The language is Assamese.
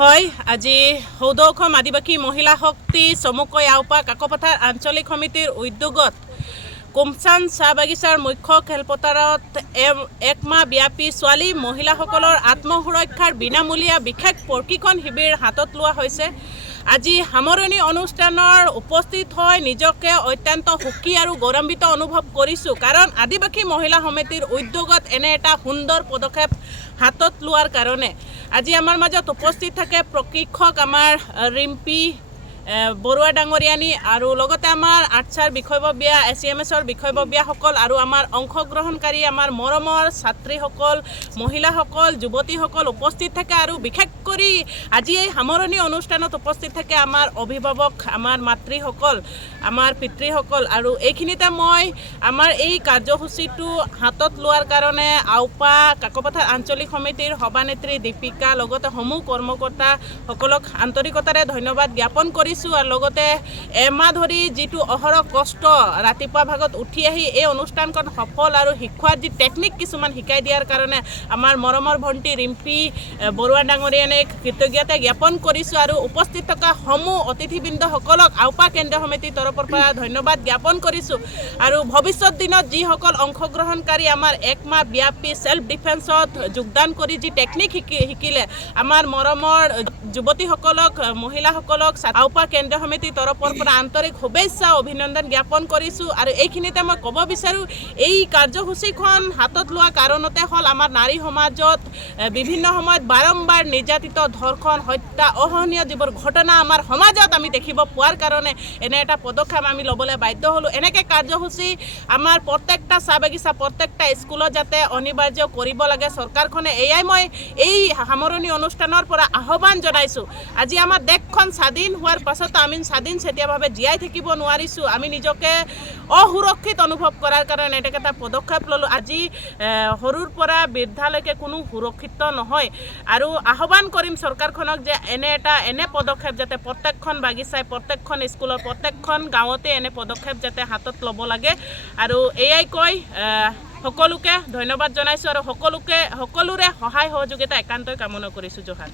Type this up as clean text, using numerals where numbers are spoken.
হয়, আজি সৌদ আদিবাসী মহিলা শক্তি চমুকৈ আওপা কাকপথাৰ আঞ্চলিক সমিতিৰ উদ্যোগত কুমচান চাহ বাগিচাৰ মুখ্য খেলপথাৰত এক মাহ ব্যাপী ছোৱালী মহিলাসকলৰ আত্মসুৰক্ষাৰ বিনামূলীয়া বিশেষ প্ৰশিক্ষণ শিবিৰ হাতত লোৱা হৈছে। আজি সামৰণি অনুষ্ঠানৰ উপস্থিত হৈ নিজকে অত্যন্ত সুখী আৰু গৌৰৱান্বিত অনুভৱ কৰিছোঁ, কাৰণ আদিবাসী মহিলা সমিতিৰ উদ্যোগত এনে এটা সুন্দৰ পদক্ষেপ হাতত লোৱাৰ কাৰণে। আজি আমাৰ মাজত উপস্থিত থাকে প্ৰশিক্ষক আমাৰ ৰিম্পী বৰুৱা ডাঙৰীয়ানী আৰু লগতে আমাৰ আৰ্টছৰ বিষয়ববীয়া SEMSৰ বিষয়ববীয়াসকল আৰু আমাৰ অংশগ্ৰহণকাৰী আমাৰ মৰমৰ ছাত্ৰীসকল, মহিলাসকল, যুৱতীসকল উপস্থিত থাকে আৰু বিশেষ কৰি আজি এই সামৰণি অনুষ্ঠানত উপস্থিত থাকে আমাৰ অভিভাৱক, আমাৰ মাতৃসকল, আমাৰ পিতৃসকল। আৰু এইখিনিতে মই আমাৰ এই কাৰ্যসূচীটো হাতত লোৱাৰ কাৰণে আওপা কাকপথাৰ আঞ্চলিক সমিতিৰ সভানেত্ৰী দীপিকা লগতে সমূহ কৰ্মকৰ্তাসকলক আন্তৰিকতাৰে ধন্যবাদ জ্ঞাপন কৰিছোঁ। আৰু লগতে এমাহ ধৰি যিটো অহৰহ কষ্ট ৰাতিপুৱা ভাগত উঠি আহি এই অনুষ্ঠানখন সফল আৰু শিক্ষাৰ যি টেকনিক কিছুমান শিকাই দিয়াৰ কাৰণে আমাৰ মৰমৰ ভণ্টি ৰিম্পী বৰুৱা ডাঙৰীয়ানীক কৃতজ্ঞতা জ্ঞাপন কৰিছোঁ। আৰু উপস্থিত থকা সমূহ অতিথিবৃন্দসকলক আওপা কেন্দ্ৰীয় সমিতিৰ তৰফৰ পৰা ধন্যবাদ জ্ঞাপন কৰিছোঁ। আৰু ভৱিষ্যত দিনত যিসকল অংশগ্ৰহণকাৰী আমাৰ এক মাহ ব্যাপী ছেল্ফ ডিফেন্সত যোগদান কৰি যি টেকনিক শিকিলে আমাৰ মৰমৰ যুৱতীসকলক, মহিলাসকলক আওপা কেন্দ্ৰীয় সমিতিৰ তৰফৰ পৰা আন্তৰিক শুভেচ্ছা অভিনন্দন জ্ঞাপন কৰিছোঁ। আৰু এইখিনিতে মই ক'ব বিচাৰোঁ, এই কাৰ্যসূচীখন হাতত লোৱা কাৰণতে হ'ল আমাৰ নাৰী সমাজত বিভিন্ন সময়ত বাৰম্বাৰ নিৰ্যাতিত, ধৰ্ষণ, হত্যা, অসহনীয় যিবোৰ ঘটনা আমাৰ সমাজত আমি দেখিব পোৱাৰ কাৰণে এনে এটা পদক্ষেপ আমি ল'বলৈ বাধ্য হ'লোঁ। এনেকৈ কাৰ্যসূচী আমাৰ প্ৰত্যেকটা চাহ বাগিচা, প্ৰত্যেকটা স্কুলত যাতে অনিবাৰ্য কৰিব লাগে চৰকাৰখনে, এয়াই মই এই সামৰণি অনুষ্ঠানৰ পৰা আহ্বান জনাইছোঁ। আজি আমাৰ দেশখন স্বাধীন হোৱাৰ পাছতো আমি স্বাধীন চেতিয়াভাৱে জীয়াই থাকিব নোৱাৰিছোঁ। আমি নিজকে অসুৰক্ষিত অনুভৱ কৰাৰ কাৰণে এনেকৈ এটা পদক্ষেপ ল'লোঁ। আজি সৰুৰ পৰা বৃদ্ধালৈকে কোনো সুৰক্ষিত নহয়। আৰু আহ্বান কৰিম চৰকাৰখনক যে এনে পদক্ষেপ যাতে প্ৰত্যেকখন বাগিচাই, প্ৰত্যেকখন স্কুলৰ, প্ৰত্যেকখন গাঁৱতে এনে পদক্ষেপ যাতে হাতত ল'ব লাগে। আৰু এয়াই কৈ সকলোকে ধন্যবাদ জনাইছোঁ আৰু সকলোৰে সহায় সহযোগিতা একান্তই কামনা কৰিছোঁ। জোহাৰ।